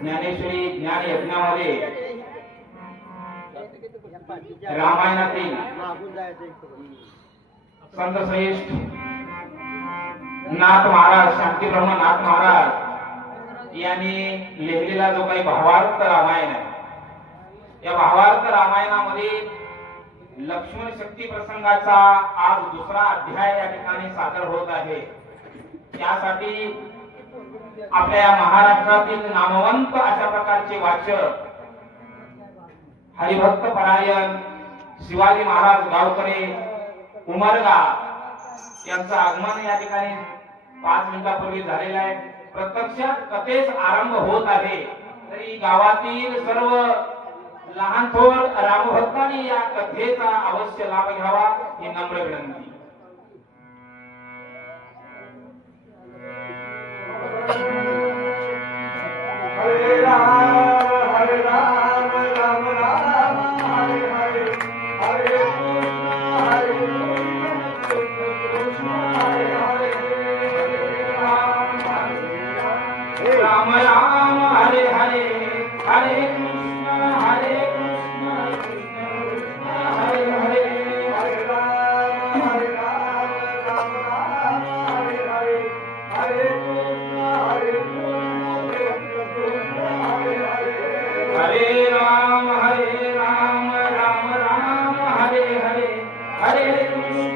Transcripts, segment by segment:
ज्ञानेश्वरी ज्ञान यज्ञामध्ये रामायणातील संत श्रेष्ठ नाथ महाराज शांतीब्रह्म नाथ महाराज यांनी लिहिलेला जो काही भावार्थ रामायण आहे, या भावार्थ रामायणामध्ये लक्ष्मण शक्ती प्रसंगाचा आज दुसरा अध्याय या ठिकाणी सादर होत आहे। त्यासाठी आपल्या महाराष्ट्रातील नामवंत अशा प्रकारचे वाचक हरिभक्त परायण शिवाजी महाराज गावकरे उमरगा यांचं आगमन या ठिकाणी 5 मिनिटापूर्वी झालेलं आहे। प्रत्यक्षात कथेस आरंभ होत आहे, तरी गावातील सर्व लहान थोर रामभक्तांनी या कथेचा अवश्य लाभ घ्यावा ही नम्र विनंती। हरे राम राम राम हरे हरे हरे कृष्ण कृष्ण हरे हरे राम राम हरे हरे हरे कृष्ण कृष्ण कृष्ण हरे हरे हरे राम राम राम हरे हरे हरे कृष्ण कृष्ण हरे हरे हरे राम राम राम हरे हरे हरे कृष्ण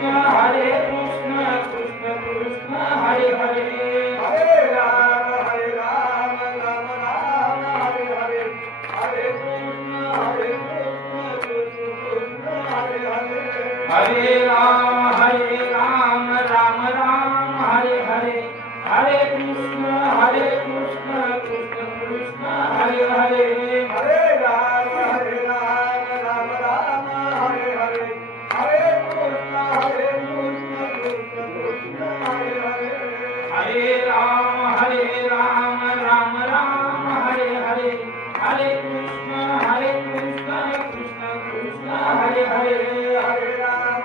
कृष्ण कृष्ण हरे हरे हरे राम राम राम हरे हरे हरे कृष्ण कृष्ण कृष्ण हरे हरे हरे राम राम राम हरे हरे हरे कृष्ण कृष्ण कृष्ण हरे हरे हरे राम राम राम हरे हरे हरे कृष्ण कृष्ण कृष्ण हरे हरे हरे राम राम राम हरे हरे हरे कृष्ण कृष्ण कृष्ण हरे हरे हरे राम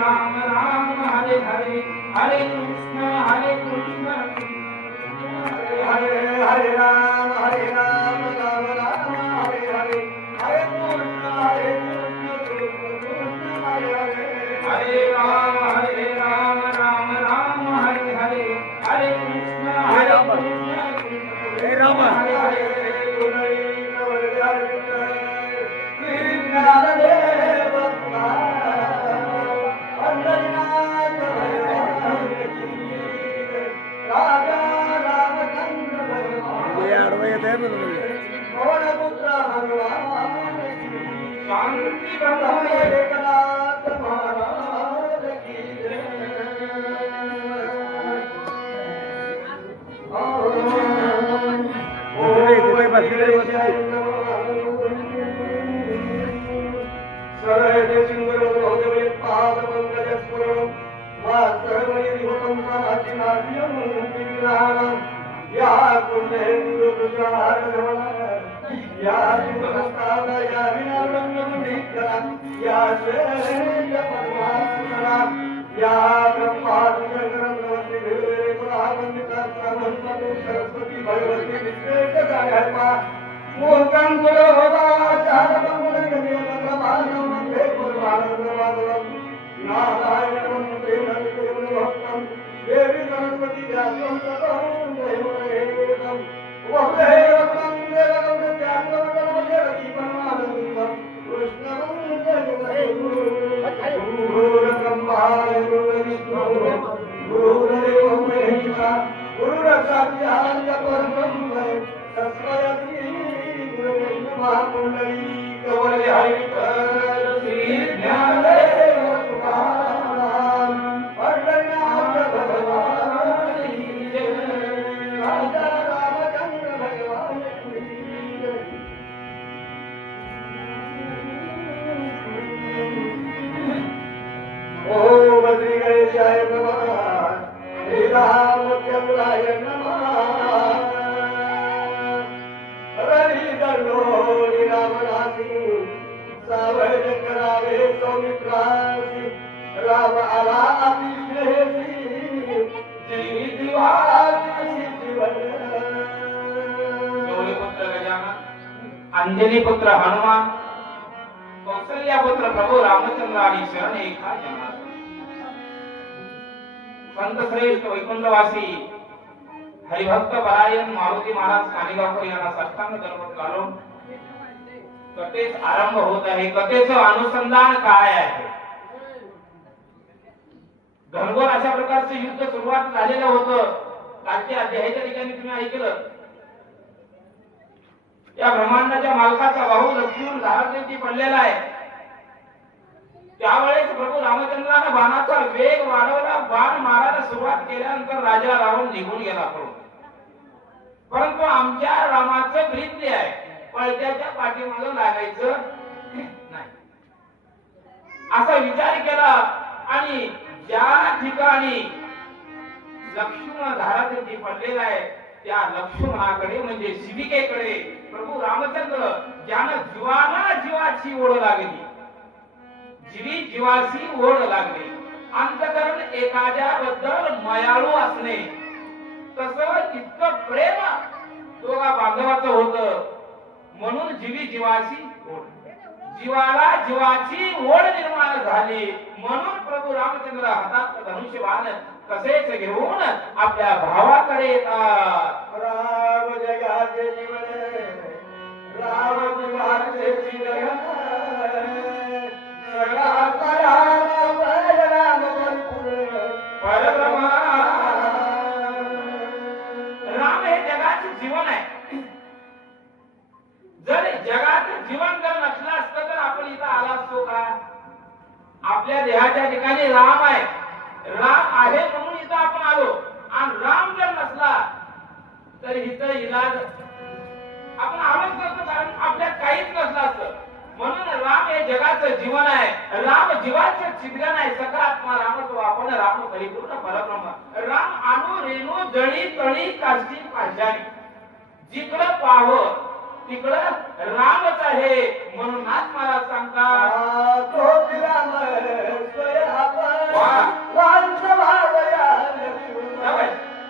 राम राम हरे हरे हरे कृष्ण कृष्ण कृष्ण हरे हरे हरे राम राम हरे हरे हरे कृष्ण हरे हरे राम राम राम हरे हरे हरे कृष्ण कृष्ण कृष्ण हरे हरे हरे राम राम राम हरे हरे हरे कृष्ण हे राम हरे हरे शांती सरस्वती भगवती विश्वेश मूर्खं गुरो नारायणं भक्तं देवी सरस्वती व्यासं ततं देवं वसुदेवं देवं ज्ञानवदीपमानन्दं कृष्णं गुरुर्ब्रह्मा गुरुर्विष्णु गुरुर्देवो महेश्वरः गुरुर्साक्षात् परब्रह्म तस्मै श्री गुरवे नमः। पुंडलीक वरदे हरि विठ्ठल श्री ज्ञानदेव तुकाराम पवित्रासी राम आला अतिश्रेयसी जीवासी जीवन गौरी पुत्र गजानन, अंजनी पुत्र हनुमान, कौसल्या पुत्र प्रभू रामचंद्र आणि शरण एका जनार्दन. संत श्रेष्ठ वैकुंठवासी हरिभक्त परायण मारुती महाराज कानिगावकर यांना साष्टांग दंडवत घालून कथेच आरंभ होत आहे. कथेचं अनुसंधान काय आहे? घनघोर अशा प्रकारचं युद्ध सुरुवात झालेलं होतं. कालच्या अध्यायाच्या ठिकाणी तुम्ही ऐकलं, या ब्रह्मांडाच्या मालकाचा भाऊ लक्ष्मण धारादेवी पडलेला आहे. त्यावेळेस प्रभू रामचंद्रानं बाणाचा वेग वाढवला. बाण मारायला सुरुवात केल्यानंतर राजा रावण निघून गेला पळून. परंतु आमच्या रामाचं प्रीती आहे, पळत्याच्या पाठीमागं लागायचं नाही असा विचार केला आणि ज्या ठिकाणी लक्ष्मण धारादेवी पडलेला आहे त्या लक्ष्मणाकडे म्हणजे शिबिकेकडे प्रभू रामचंद्र ज्यानं जीवाला जीवाची ओढ लागली, जीवी जीवाची ओढ लागली, अंतकरण एखाद्याबद्दल मायाळू असणे, तसं इतकं प्रेम दोघा बांधवाचं होतं. म्हणून जीवी जीवाची ओढ, जीवाला जीवाची ओढ निर्माण झाली. म्हणून प्रभू रामचंद्र हातात धनुष्यबाण तसेच घेऊन आपल्या भावाकडे येतात. राम जगाचे जीवन राम जगाचे जीवन सगळा करा राम परब्रह्म. राम हे जगाचे जीवन आहे. जर जगात जीवन जर नसलं असतं तर आपण इथं आला असतो का? आपल्या देहाच्या ठिकाणी राम आहे, राम आहे म्हणून इथं आपण आलो. आणि राम जर नसला तर इथं इलाज आपण आलोच नसतो, कारण आपल्यात काहीच नसलं असतं. म्हणून राम हे जगाचं जीवन आहे. राम जीवाचं छिद्रन आहे. सकारात्मा रामत्व आपण राम परिपूर्ण परब्रह्म. राम अणु रेणू जळी तळी काष्टी पाषाणी, जिकडं पाहावं तिकडं रामच आहे. म्हणून आज मला सांगता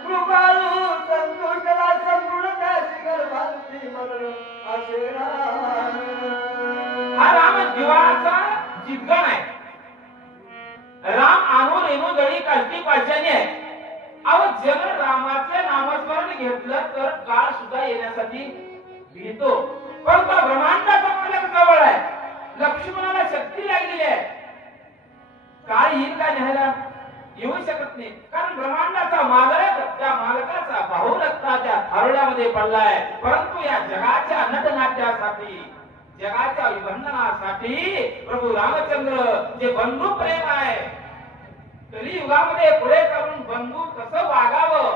कृपाळू संतोषला संपूर्ण हा राम जीवाचा जिद्गण आहे. राम अणु रेणू जळी काष्टी पाषाणी आहे. अहो जर रामाचे नामस्मरण घेतलं तर काळ सुद्धा येण्यासाठी भीतो. परंतु ब्रह्मांडाचा मालक जवळ आहे. लक्ष्मणाला शक्ती लागलेली आहे. काळ येईल का न्यायला? येऊ शकत नाही, कारण ब्रह्मांडाचा मालक त्या मालकाचा भाऊ रक्ता त्या थारोड्यामध्ये पडलाय. परंतु या जगाच्या नटनाट्यासाठी, जगाच्या विबंधनासाठी प्रभू रामचंद्र जे बंधू प्रेम आहे, कलियुगामध्ये पुढे करून बंधू कसं वागावं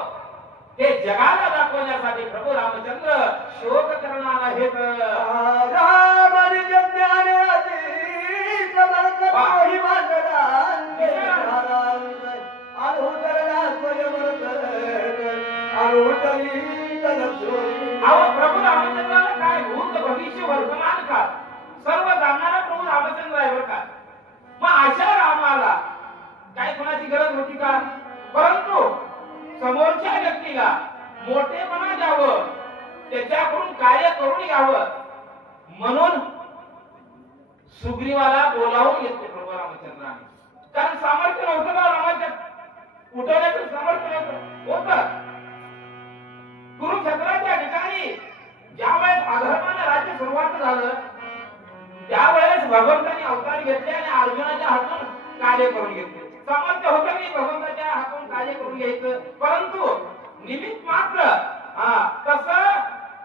हे जगाला दाखवण्यासाठी प्रभू रामचंद्र शोक करणार आहेत. प्रभू रामचंद्राला काय भूत भविष्य वर्तमान का सर्व जाणणारा प्रभू रामचंद्र आहे बरं का. मग अशा रामाला काय कोणाची गरज होती का? परंतु समोरच्या व्यक्तीला मोठेपणा द्यावं, त्याच्याकडून कार्य करून घ्यावं म्हणून सुग्रीवाला बोलावून घेतले प्रभू रामचंद्राने. कारण सामर्थ्य नव्हतं का रामाच्या उठवण्याचं? सामर्थ्य होतं. कुरुक्षेत्राच्या ठिकाणी ज्यावेळेस अधर्मानं राज्य सुरुवात झालं त्यावेळेस भगवंतांनी अवतार घेतले आणि अर्जुनाच्या हातून कार्य करून घेतले. सामर्थ्य होतं की भगवंताच्या हातून कार्य करून घ्यायचं, परंतु निमित्त मात्र कसं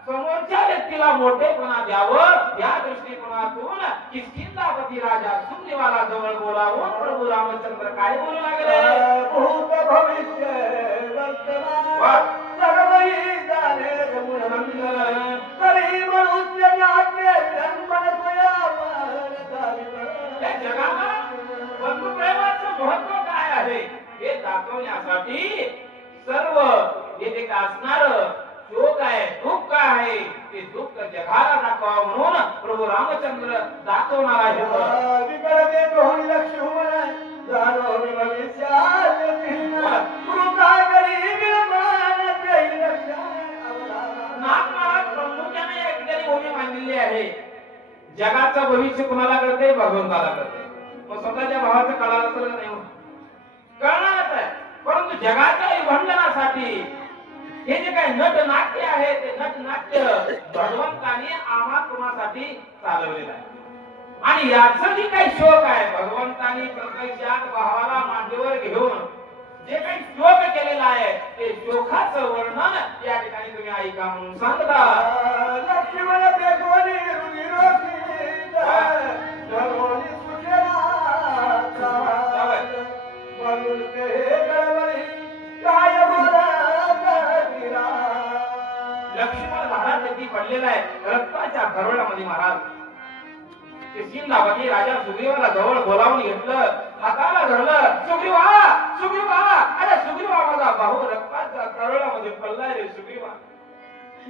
समोरच्या व्यक्तीला मोठेपणा द्यावं या दृष्टिकोनातून किष्किंधापती राजा सुग्रीवाला जवळ बोलावून प्रभू रामचंद्र काय बोलू लागले? भूत भविष्य वर्तमान सर्वही जाणे रघुनंदन तरी मनुष्य नाट्य जन्मन त्या जगाला बंधू प्रेमाचं महत्व काय आहे हे दाखवण्यासाठी सर्व येथे असणार शोक आहे, दुःख आहे, ते दुःख जगाला दाखवा म्हणून प्रभू रामचंद्र दाखवणार आहे. भविष्य कुणाला कळते? भगवंताला कळते. मग स्वतःच्या भावाचं कळालं असेल का नाही? कळणारच आहे. परंतु जगाच्या विभंजनासाठी हे जे काही नटनाट्य आहे ते नटनाट्य भगवंताने आम्हा तुम्हासाठी चालवलेलं आहे. आणि याचं जे काही शोक आहे भगवंतानी प्रत्यक्षात भावाला मांडीवर घेऊन जे काही शोक केलेला आहे ते शोकाचं वर्णन या ठिकाणी तुम्ही ऐका म्हणून सांगता. लक्ष्मण देखोनी रुधिरोधी धरोनी सुखेनाचा म्हणून ते गडबडी काय बोला करीरा. लक्ष्मण महाराज त्यांनी पडलेला आहे रक्ताच्या खरवड्यामध्ये. महाराज ते सिंधाबादी राजा सुग्रीवाला जवळ बोलावून घेतलं, हाताला धरलं. सुग्रीवा, सुग्रीवा, अरे सुग्रीवा, माझा भाऊ रक्ताच्या करोडामध्ये पडलाय रे सुग्रीवा.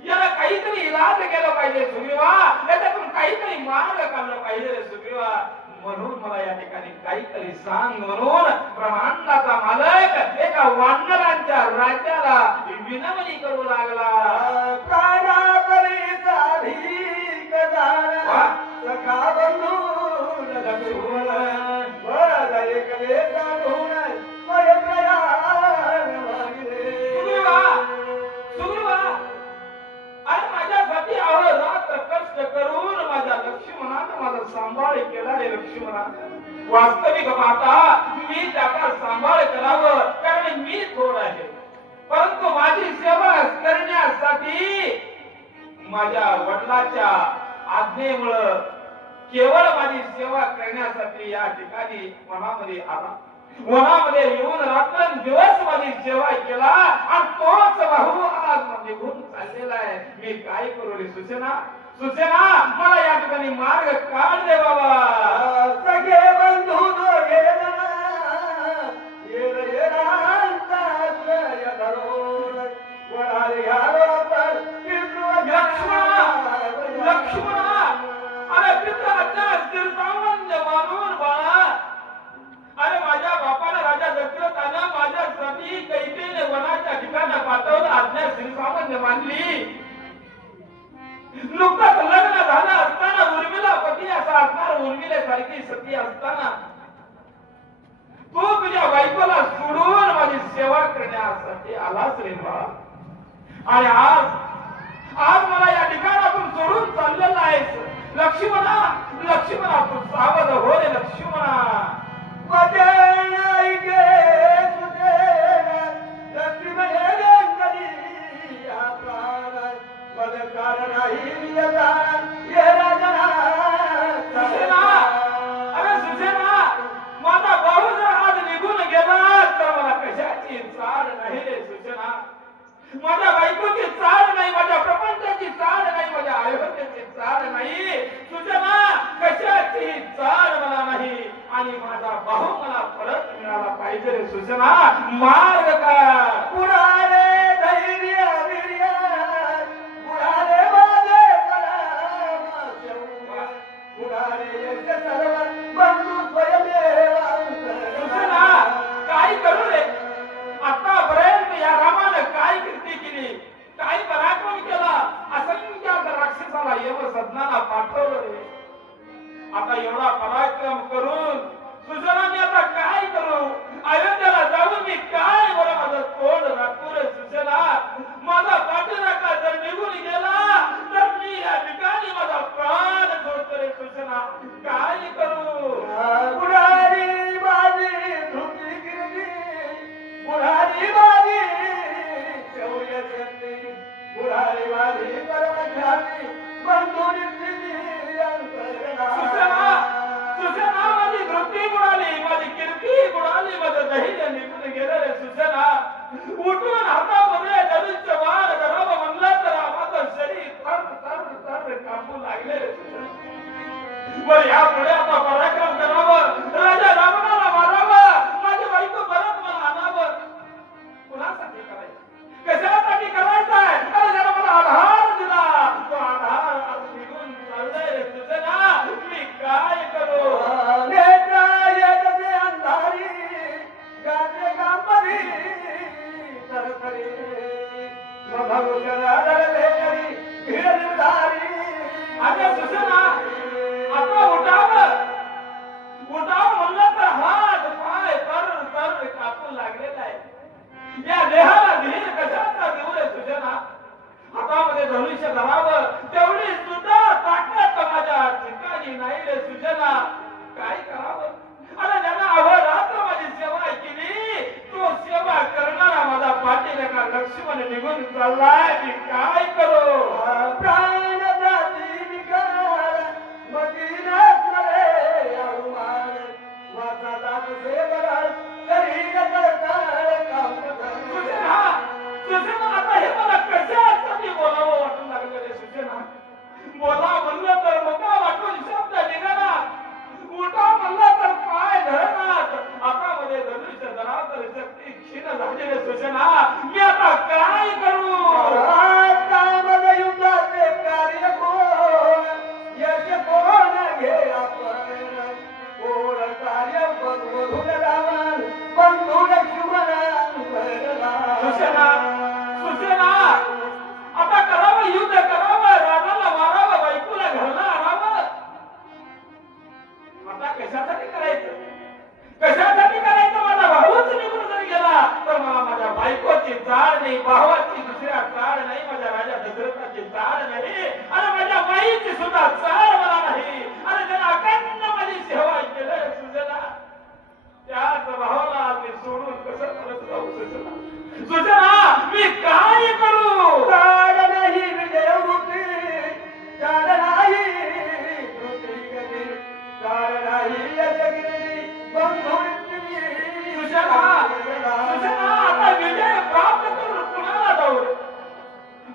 याला काहीतरी इलाज केला पाहिजे सुग्रीवा, याच्यातून काहीतरी मार्ग काढला पाहिजे रे सुग्रीवा. म्हणून मला या ठिकाणी काहीतरी सांग. म्हणून ब्रह्मांडाचा मालक एका वानरांच्या राज्याला विनवणी करू लागला. प्राणा करी साधी कदार सखा बंधू लक्ष्मण वद एकले साधून मय प्रयाण मागिले. सुग्रीवा, सुग्रीवा, अरे माझ्यासाठी अहोरात्र कष्ट करून माझ्या लक्ष्मणानं माझा सांभाळ केला रे लक्ष्मणा. वास्तविक पाहता मी त्याचा सांभाळ करावं कारण मी थोर आहे, परंतु माझी सेवा करण्यासाठी माझ्या वडिलांच्या आज्ञेमुळं केवळ माझी सेवा करण्यासाठी या ठिकाणी वनामध्ये आला. वनामध्ये येऊन रात्रंदिवस माझी सेवा केला आणि तोच भाऊ आज निघून चाललेला आहे. मी काय करू रे सूचना, सूचना मला या ठिकाणी मार्ग काढ दे बाबा. सगळे बंधू दोघे जण येर येरांचा जय धरून वडाले घालो पर लक्ष्मणा, लक्ष्मणा, अरे पित्राच्या स्थिरसामान्य मानून बाळा. अरे माझ्या बापाला राजा दशरथानं माझ्यासाठी कैकेयीने वनाच्या ठिकाणी पाठवलं. आज्ञा स्थिरसामान्य मानली. नुकताच लग्न झालं असताना उर्मिला पती असा असणार उर्मिलेसारखी सती असताना तू तुझ्या बायकोला सोडून माझी सेवा करण्यासाठी आलास रे बाळा. आणि आज मला या ठिकाणातून सोडून चाललेला आहेस. लक्ष्मणा, लक्ष्मणा, तू सावध हो रे लक्ष्मणा. वचन ऐके सुदेव लक्ष्मण हे कधी हा प्राण मद नाही ये राजना. सुसेना, अरे सुसेना, माझा भाऊ जर आज निघून गेला तर मला कशाची चाड नाही रे सुसेना. माझ्या बायकोची चाड नाही, माझ्या प्रपंचाची चाड नाही, माझ्या आयुष्याची चाड नाही. सुसेना, कशाची चाड मला नाही. आणि माझा भाऊ मला परत मिळाला पाहिजे रे सुसेना. मार्ग का पुराणे धैर्य वीर्य पुराणे माझे कलाम शौर्य पुराणे यश सर्व बंधू सुसेना, काय करू रे? आतापर्यंत या रामानं काय कृती केली, काय पराक्रम केला. असंख्य राक्षसाला एवढं सदनाला पाठवलं रे. आता एवढा पराक्रम करून सुसेना मी आता काय करू? अयोध्येला जाऊन मी काय बरं माझं तोंड राखू रे सुसेना. माझा पाठीराखा जर निघून गेला तर मी या ठिकाणी माझा प्राण सोडतो रे सुसेना. काय करू? पुराणी माझी धृती गिरली पुराणी माझी शौर्य शक्ती पुराणी माझी परमख्याती बंधू सुसेना, सुसेना, माझी धृती बुडाली, माझी कीर्ती बुडाली, माझं धैर्य निघून गेलं रे सुसेना. उठून हातामध्ये धनुष्य बाण धरावं म्हणलं तर माझं शरीर थर थर थर कापू लागले रे सुसेना. बरं यापुढे आता पराक्रम करावं, राजा रावणाला मारावं, माझी बायको परत मला आणावं. कुणासाठी करायचं, कशासाठी करायचं आहे? अरे जरा मला आधार दिला. तो आधार आज निघून चाललाय रे सुसेना. मी काय करू? नेत्रा येतसे अंधारी गाते गांभरी तरतरी भगवंत धरले करी भिड निर्धारी. आता सुसेना, आता मी आता काय करू? कामाला युद्धाचे कार्य कोण यश कोण घे आपण कोण कार्य बंधून रावण बंधू लक्ष्मण सुसेना सुसेना आता करावं युद्ध करावं राजाला मारावं बायकोला घरला आणावं आता कशासाठी करायचं कशासाठी करायचं माझा भाऊच निघून जर गेला तर मला माझ्या बायकोची चाळ नाही भावाची दुसऱ्या चाळ नाही माझ्या राजा दशरथाची चाळ नाही आणि माझ्या माईची सुद्धा चाळ मला नाही आणि त्याला अखंड माझी सेवा केलं सुसेना त्याच भावाला मी सोडून कसं परत जाऊ सुसेना सुसेना मी काय करू चाड नाही विजय वृत्ती चाड नाही कृती गती चाड नाही यशगिरी बंधू सुसेना सुसेना आता विजय प्राप्त करून कुणाला जाऊ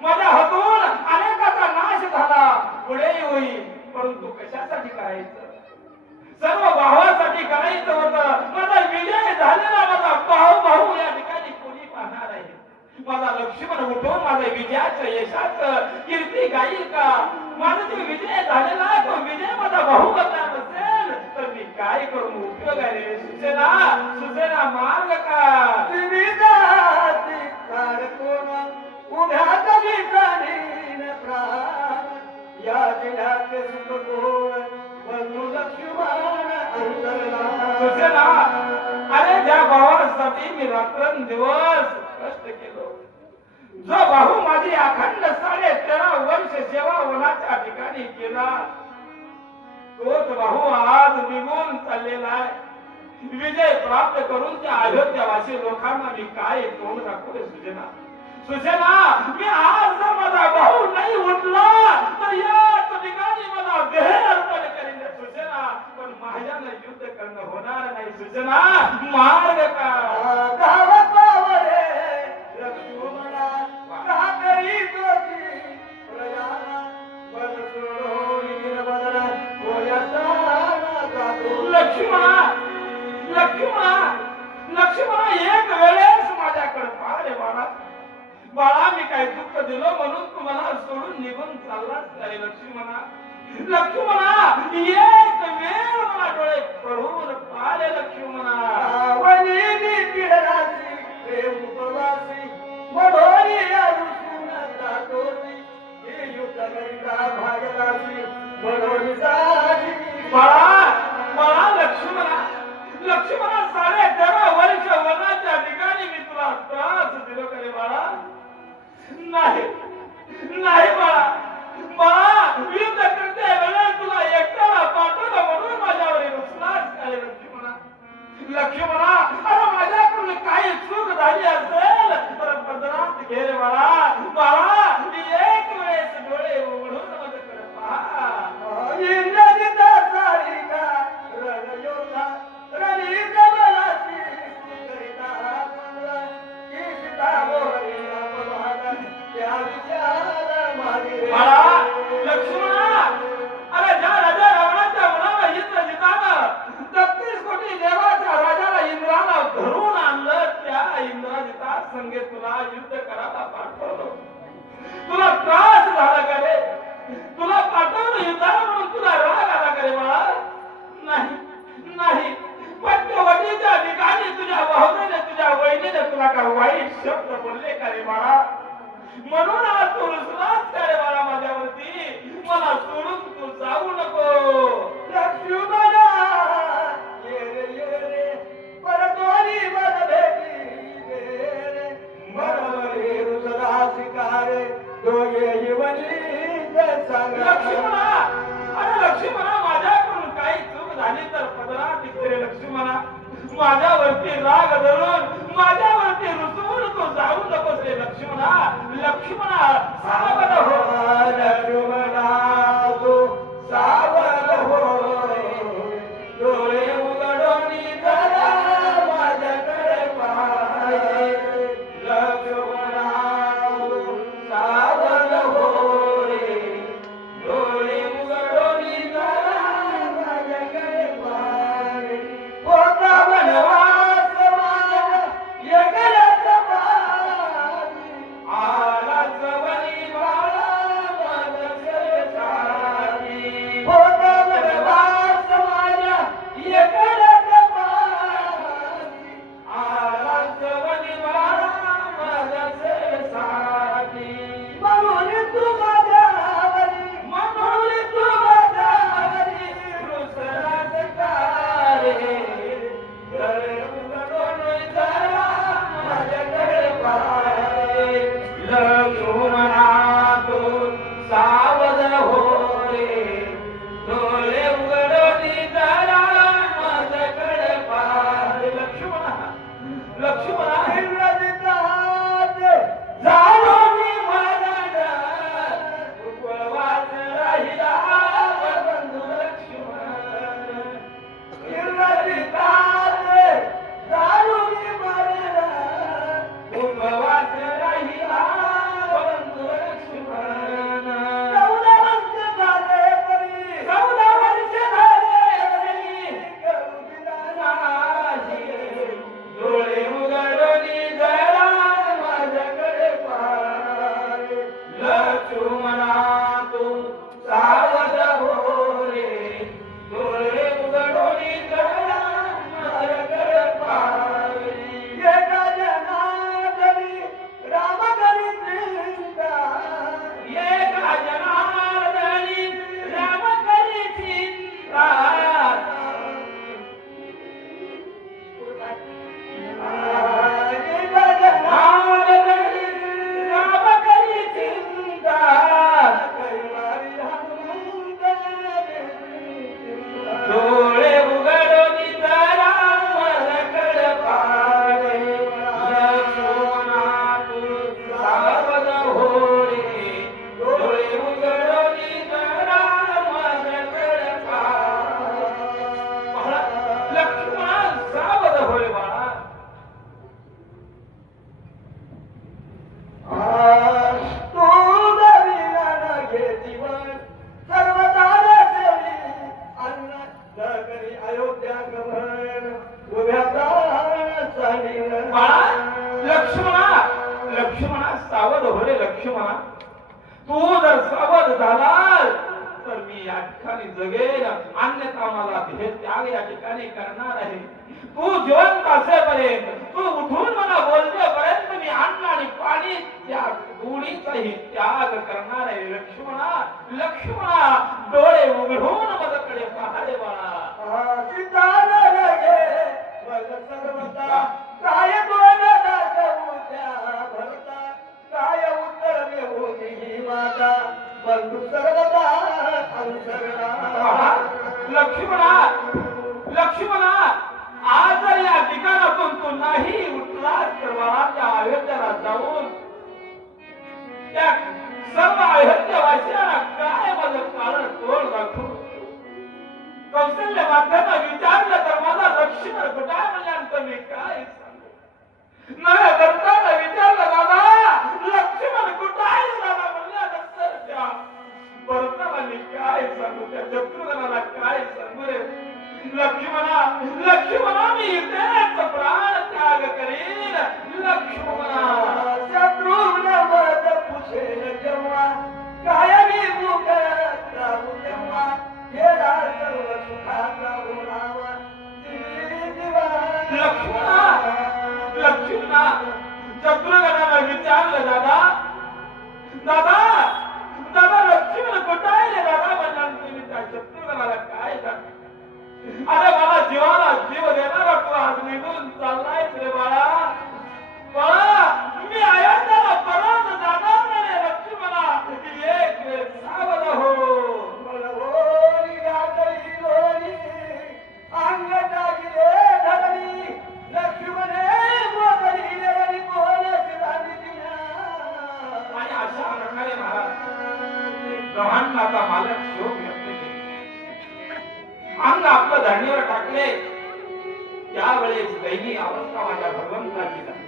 माझ्या हातून अनेकाचा नाश झाला पुढेही होईल परंतु कशासाठी करायचं सर्व भावासाठी करायचं होतं माझा विजय झालेला माझा भाऊ भाऊ या ठिकाणी कोणी पाहणार आहे माझा लक्ष्मण उठून माझ्या विजयाचं यशाचं कीर्ती गाईल का माझा जो विजय झालेला तो विजय माझा भाऊ करणार नसेल तर मी काय करून उपयोग आहे सुसेना सुसेना मार्ग का विविधाची काढून उभ्या कधी काढीन प्राण या जिल्ह्याचे सुख कोण बंधू लक्ष्मण सुसेना अरे ज्या भावासाठी मी रात्रंदिवस कष्ट केलो जो भाऊ माझी अखंड 13.5 वर्ष सेवा वनाच्या ठिकाणी केला तोच भाऊ आज निघून चाललेला आहे विजय प्राप्त करून त्या अयोध्यावासी लोकांना मी काय तोंड दाखवले सुसेना सुसेना मी आज जर माझा भाऊ नाही उठला तर याच ठिकाणी मला देह अर्पण करीन सुसेना पण माझ्यानं युद्ध करणं होणार नाही सुसेना मार्ग का गावात वावरे लक्ष्मणा का करी दोषी प्रयाना बन सोडून बदला बोल्याचा लक्ष्मणा लक्ष्मणा लक्ष्मणा एक वेळेस माझ्याकडे पाहा रे बाळा बाळा मी काय दुःख दिलं म्हणून तुम्हाला सोडून निघून चाललाच नाही लक्ष्मणा लक्ष्मणा एक वेळ मला डोळे पडून पाहिले लक्ष्मणा वनिनी पिढरासी प्रेम उपवासी मढोरी रुसून जातोसी हे युद्ध करिता भागरासी मढोरी जाती बाळा बाळा लक्ष्मणा लक्ष्मणा 13.5 वर्ष वनाच्या ठिकाणी मी तुला त्रास दिलो का रे बाळा नाही नाही बाळा बाळा युद्ध करते वेळेस तुला एकट्याला पाठवलं म्हणून माझ्यावर रुसलाच काय लक्ष्मणा लक्ष्मणा अरे माझ्याकडून काही चूक झाली असेल तर पदरात घे रे बाळा बाळा एक वेळेस डोळे उघडून माझ्याकडे पहा इंद्रजिता सारिका रणयोद्धा रणिता बलासी करिता तुला की सीता मोहरीला पवाला त्या विचार मागे बाळा लक्ष्मणा अरे ज्या राजा रावणाच्या मुलाला इंद्रजितानं 33 कोटी देवाच्या राजाला इंद्राला धरून आणलं त्या इंद्रजिता संगे तुला युद्ध करायला पाठवलं तुला त्रास झाला का रे तुला पाठवलं युद्धाला म्हणून तुला राग आला का रे बाळा नाही नाही पंचवटीच्या ठिकाणी तुझ्या भावनेने तुझ्या वहिनीने तुला का वाईट शब्द बोलले का रे बाळा म्हणून आज तू रुसलाच का रे बाळा माझ्यावरती मला सोडून तू जाऊ नको लक्ष्मणा ये रे परतोरी मन भेटी रे मनवरी रुसला शिकारे दोघे जीवनी सांग लक्ष्मणा अरे लक्ष्मणा माझ्याकडून काही चूक झाली तर पदरात टिकते लक्ष्मणा माझ्यावरती राग धरून माझ्यावरती रुसून तू जाऊ नकोस रे लक्ष्मणा लक्ष्मणा सावध हो लक्ष्मणा तू सावध हो डोळे उघडून जरा माझ्याकडे पाहाय लक्ष्मणा तू सावध हो डोळे उघडून जरा माझ्याकडे पाहाय होता वनवास माझा एकल्याचा लक्ष्मणा, तू जर सावध झालास तर मी या ठिकाणी जगेन, अन्यथा मला हे त्याग या ठिकाणी करणार आहे. तू जिवंत असेपर्यंत, तू उठून मला बोलतेपर्यंत मी अन्न आणि पाणी त्या दोन्हीचाही त्याग करणार आहे. लक्ष्मणा, लक्ष्मणा, डोळे उघडून माझ्याकडे पाहावे बाळा. सीता नरगे वल सर्वता, काय दोन दाखवू त्या भरता, काय उत्तर देऊ ही माता, बंधू सर्वता अनुसरणा. लक्ष्मणा, लक्ष्मणा, आज जर या ठिकाणातून तू नाही उठलास तर मला त्या अयोध्येला जाऊन त्या सर्व अयोध्येवासियांना काय माझं कारण तोड दाखवू. कौशल्य माध्यम विचारलं तर माझा लक्ष्मण कुठे आहे म्हणजे मी काय सांगू. नव्या दत्ताला विचारलं दादा लक्ष्मण कुठे आहे दादा म्हणल्यानंतर त्या भरताला मी काय सांगू, त्या शत्रुघ्नाला काय सांगू रे. लक्ष्मणा, लक्ष्मणा, मी इथेच प्राण त्याग करीन. लक्ष्मणा, शत्रुघ्न वद पुछेल जेव्हा, काय मी मुख राहू तेव्हा, गेला सर्व सुखाचा ओढावा, लक्ष्मणा, लक्ष्मणा, शत्रुघ्नाला विचारलं दादा, दादा, दादा लक्ष्मण कुठे आहे रे दादा म्हणल्यानंतर मी त्या शत्रुघ्नाला काय सांगू. अरे मला जीवाला जीव देणारा तू आज निघून चाललाय रे बाळा. बाळा, मी अयोध्येला परत जाणार नाही लक्ष्मणा. एक वेळ सावध हो. बळवोरी गाजली लोणी, अंग टाकले धरणी, लक्ष्मणे मोकळी देवणी बोल शिवानी दिना. आणि अशा प्रकारे महाराज ब्रह्मांडाचा मालक शोक व्यक्त केला. अंग आपलं धरणीवर टाकले. त्यावेळेस दैनी अवस्था माझ्या भगवंताची झाली.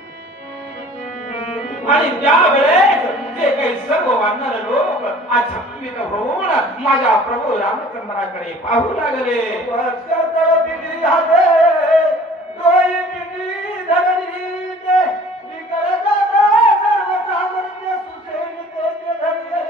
आणि त्यावेळेस जे काही सर्व वानर लोक अचंबित होऊन माझ्या प्रभू रामचंद्राकडे पाहू लागले. वर्षात पिढी हाते, डोई पिढी धरणी ते, विकर जाता सर्व सामर्थ्य सुसेन ते धरले.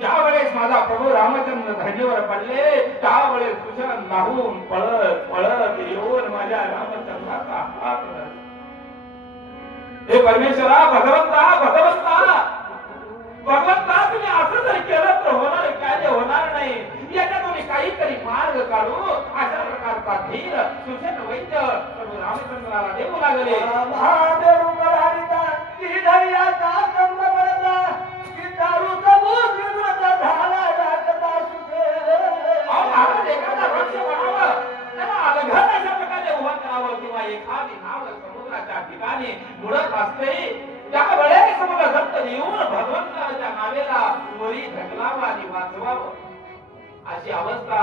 ज्यावेळेस माझा प्रभू रामचंद्र धरणीवर पडले त्यावेळेस सुशरण लावून पळत पळत येऊन माझ्या रामचंद्राचा हात धरला. हे परमेश्वरा, भगवंता, भगवंता, भगवंता, तुम्ही असं जर केलं तर होणार काय, होणार नाही. याच्यातून काहीतरी मार्ग काढू. अशा प्रकारचा धीर सुशेन वैद्य प्रभू रामचंद्राला देऊ लागले. महादेव करारिता की धैर्याचा कंब बळता, की दारू सबूत विकृत झाला जागता सुखे. अहो महाराज, एखादा वृक्ष बनावं, त्याला अलगद अशा प्रकारे उभं करावं किंवा एखादी नाव समुद्राच्या ठिकाणी बुडत असते त्यावेळेस मला दत्त येऊन भगवंताच्या नावेला वरी ढकलावं आणि वाचवावं. अशी अवस्था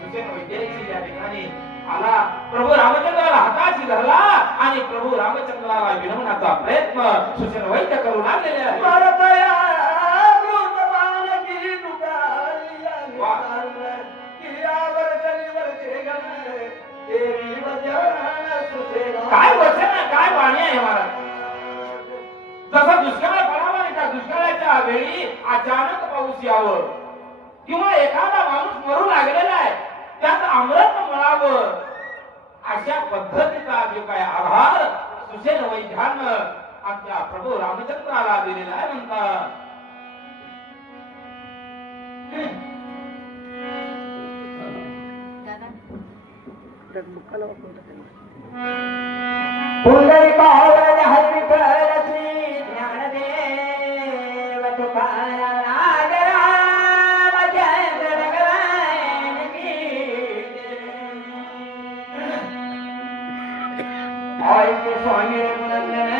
सुशेन वैद्याची या ठिकाणी आला. प्रभू रामचंद्राला हाताशी धरला आणि प्रभू रामचंद्राला विनवण्याचा प्रयत्न सुशेन वैद्य करू लागलेले आहे. मरतया मृतमान की दुकानी आणि की आवर शरीवर शेगन, तेरी वचन सुसेना. काय वचन आहे, काय वाणी आहे महाराज. जसं दुष्काळ पडावा नाही का, दुष्काळाच्या वेळी अचानक पाऊस यावं किंवा एखादा माणूस मरू लागलेला आहे त्यात अमृत मिळावं, अशा पद्धतीचा जो काय आधार सुशेन वैद्यानं आपल्या प्रभू रामचंद्राला दिलेला आहे म्हणतात. पुंडरीकावळ हरी करसी ज्ञानदेव तुकाराम राम चंद्र भगवान की और के स्वामी गुणगण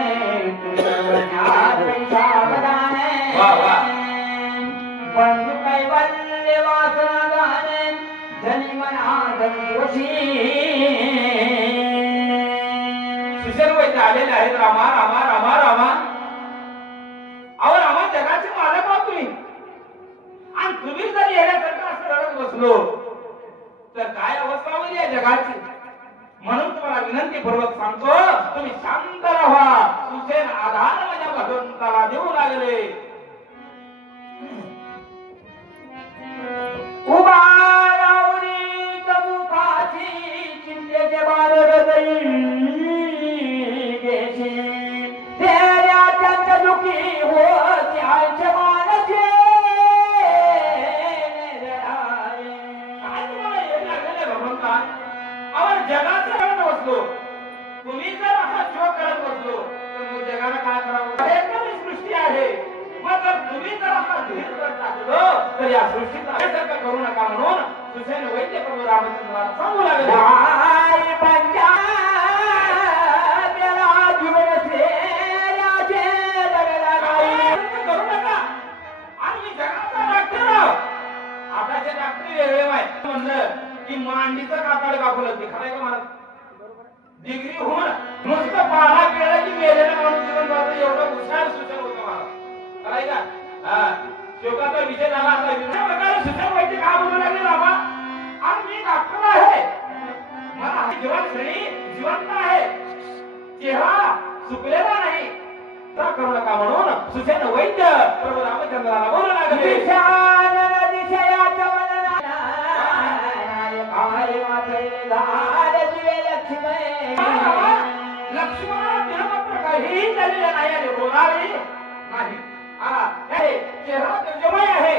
तुझ्यात सावधान वाह वाह. बंधु कैवल्य वासना गान जनी मनात वशी. सुशेन वैद्य आलेले आहेत. रामा रामा रामा रामा. अहो रामा, जगाचे मालक आहात तुम्ही आणि तुम्ही जर येण्यासारखं असं रडत बसलो तर काय अवस्था होईल या जगाची. म्हणून तुम्हाला विनंतीपूर्वक सांगतो, तुम्ही शांत राहा. हुसेन आधार माझ्या भगवंताला देऊ लागले. उभा राहुरी चमुखाची चिंतेचे बाळ हृदयी घेशी तेऱ्या त्यांच्या दुखी होती आमचे मानसे काय तुम्हाला हे लागलेले भगवंता? आपण जगाचं करत बसलो. तुम्ही जर असा शोक करत बसलो तर मग जगाला काय करावं? हे कमी सृष्टी आहे. मग जर तुम्ही जर असा धीर करत टाकलो तर या सृष्टीचा हेसारखं करू नका म्हणून हुसेन वैद्य प्रभू रामचंद्राला सांगू लागले. आई पंजा मेरा जीवन श्रेयाचे लगला नाही. करू नका. आणि मी जगाचा डॉक्टर, आताचे डॉक्टर वेगळे आहे. म्हणलं की मांडीचं कातड कापू लागते. खरंय का मला? डिग्री होऊन नुसतं पाला केलं की मेलेला माणूस जीवन जातं, एवढं हुशार सुचन होतं मला. खरंय का? हा, शोकाचा विषय झाला. आता विविध प्रकारे सुचन वैद्य का बोलू लागले बाबा? आणि मी डॉक्टर आहे. मला जीवनश्रेणी जिवंत आहे. चेहरा सुकलेला नाही. तर करू नका म्हणून सुसेन वैद्य प्रभू रामचंद्राला बोलू लागले. दिशानन दिशयाच्या वदनाला आई माते झाड दिवे लक्ष्मी लक्ष्मण तिळपत्र काहीही झालेले नाही आणि होणारही नाही. हे चेहरा तेजोमय आहे.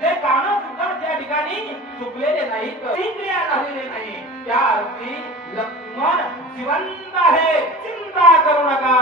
जे कान सुद्धा त्या ठिकाणी सुकलेले नाहीत, इंद्रिया झालेले नाही. त्या अर्थी लक्ष्मण जिवंत आहे. चिंता करू नका.